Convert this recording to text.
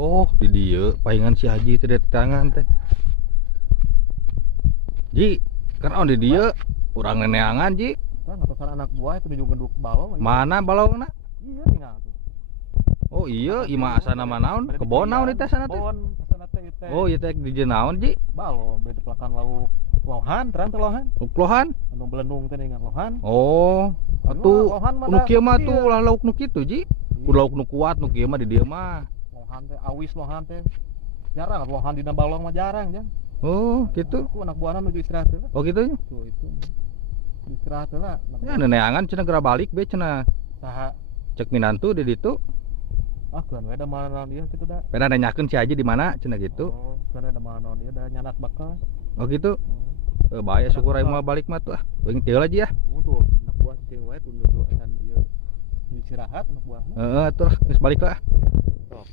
Oh di dia palingan si Haji teh di tangan teh. Ji kan on di dia urang neneangan Ji. Kan atasan anak buah itu juga ngeduk balong. Mana balongna? Iya tinggal tuh. Oh iya ima asana manaon kebon naon di teh sana teh. Kebon asana teh itu. Oh ieu teh di naon Ji? Balong beda pelakan lauk lohan, terang teh lohan. Uklohan? Anu belendung teh dengan lohan. Oh atuh lohan mah nu kieu mah kecil. tuh ulah lauk nu kitu Ji. Ku lauk nu kuat nu kieu mah di dieu mah. Lohan teh awis lohan teh. Jarang lohan dina balong mah jarang jang. Oh gitu. Aku anak buahna nuju istirahat teh. Oh gitu nya. Tuh itu. Istirahat teh lah. Ya neneangan cenah geura balik be cenah. Saha Cek minantu di ditu. ah kan we da mana dia kitu da. Pernah nanyakeun si Haji di mana cenah gitu. Oh, kan ada mana dia da nyanak bakal. Oh gitu. Bae syukur aing mah balik mah tuh ah. Euing teu aja ya. Tuh anak buah cing wae tuh nuju asan ieu istirahat anak buahna. Heeh atuh geus balik lah. Sok.